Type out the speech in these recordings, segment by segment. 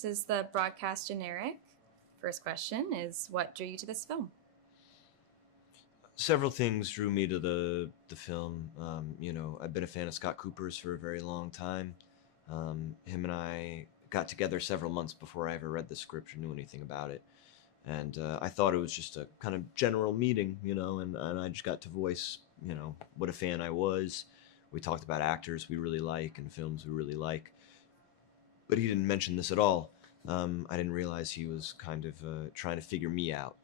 This is the broadcast generic. First question is, what drew you to this film? Several things drew me to the film. I've been a fan of Scott Cooper's for a very long time. Him and I got together several months before I ever read the script or knew anything about it. And I thought it was just a kind of general meeting, and I just got to voice, what a fan I was. We talked about actors we really like and films we really like, but he didn't mention this at all. I didn't realize he was kind of trying to figure me out,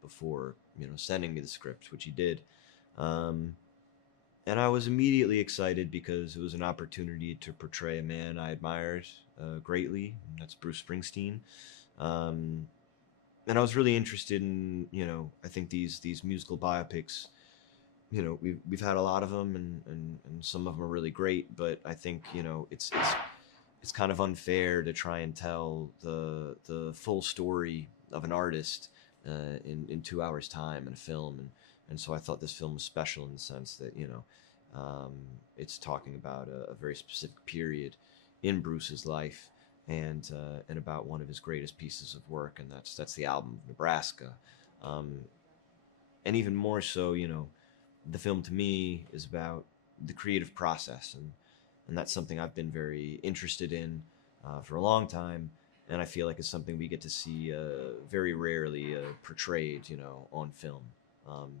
before sending me the script, which he did. Um, and I was immediately excited because it was an opportunity to portray a man I admired greatly. And that's Bruce Springsteen. Um, and I was really interested in, I think these musical biopics. We've had a lot of them, and some of them are really great. But I think it's kind of unfair to try and tell the full story of an artist in 2 hours time in a film, and so I thought this film was special in the sense that um, it's talking about a very specific period in Bruce's life, and about one of his greatest pieces of work, and that's the album of Nebraska. um, and even more so, the film to me is about the creative process, and that's something I've been very interested in for a long time, and I feel like it's something we get to see very rarely portrayed, on film.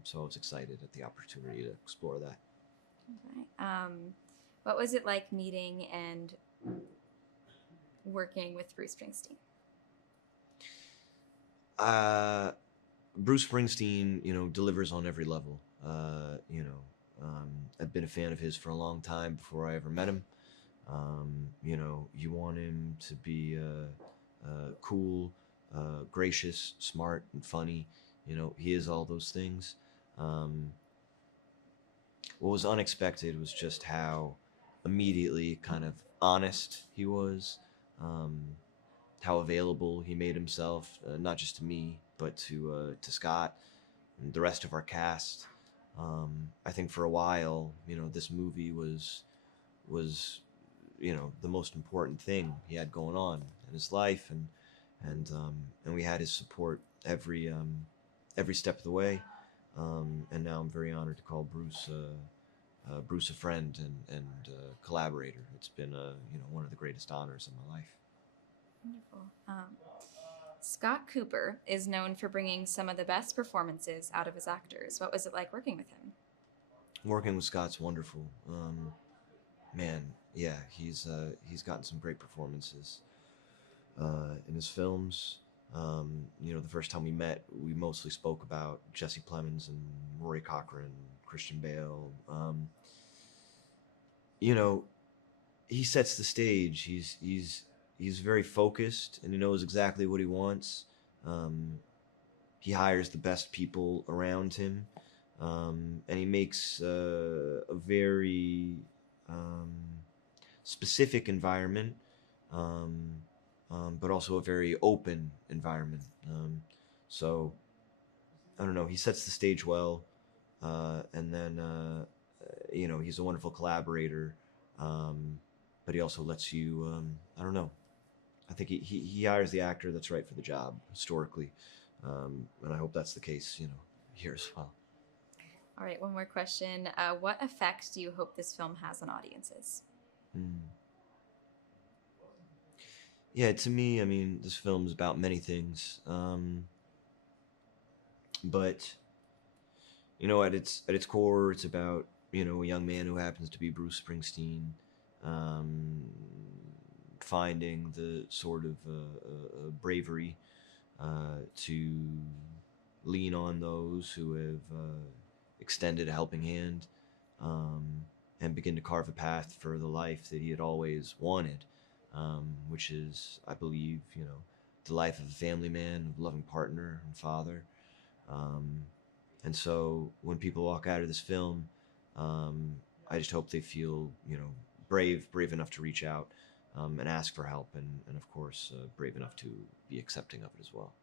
So I was excited at the opportunity to explore that. Okay. What was it like meeting and working with Bruce Springsteen? Uh, Bruce Springsteen, delivers on every level. I've been a fan of his for a long time before I ever met him. You want him to be cool, gracious, smart, and funny. He is all those things. Um, what was unexpected was just how immediately kind of honest he was, um, how available he made himself, not just to me, but to Scott and the rest of our cast. I think for a while, this movie was the most important thing he had going on in his life, and we had his support every step of the way. And now I'm very honored to call Bruce a friend and collaborator. It's been one of the greatest honors of my life. Wonderful. Scott Cooper is known for bringing some of the best performances out of his actors. What was it like working with him? Working with Scott's wonderful. Man, yeah, he's gotten some great performances in his films. The first time we met, we mostly spoke about Jesse Plemons and Rory Cochrane, Christian Bale. You know, he sets the stage. He's very focused, and he knows exactly what he wants. Um, he hires the best people around him, and he makes a very um, specific environment, um, but also a very open environment. So I don't know. He sets the stage well, and then he's a wonderful collaborator, um, but he also lets you. I don't know. I think he hires the actor that's right for the job historically, and I hope that's the case. Here as well. All right, one more question. What effect do you hope this film has on audiences? Mm. Yeah, to me, I mean, this film is about many things, but at its core, it's about a young man who happens to be Bruce Springsteen, um, finding the sort of bravery to lean on those who have extended a helping hand, um, and begin to carve a path for the life that he had always wanted, which is, I believe, the life of a family man, a loving partner and father. Um, and so when people walk out of this film, um, I just hope they feel, brave enough to reach out and ask for help, and of course, brave enough to be accepting of it as well.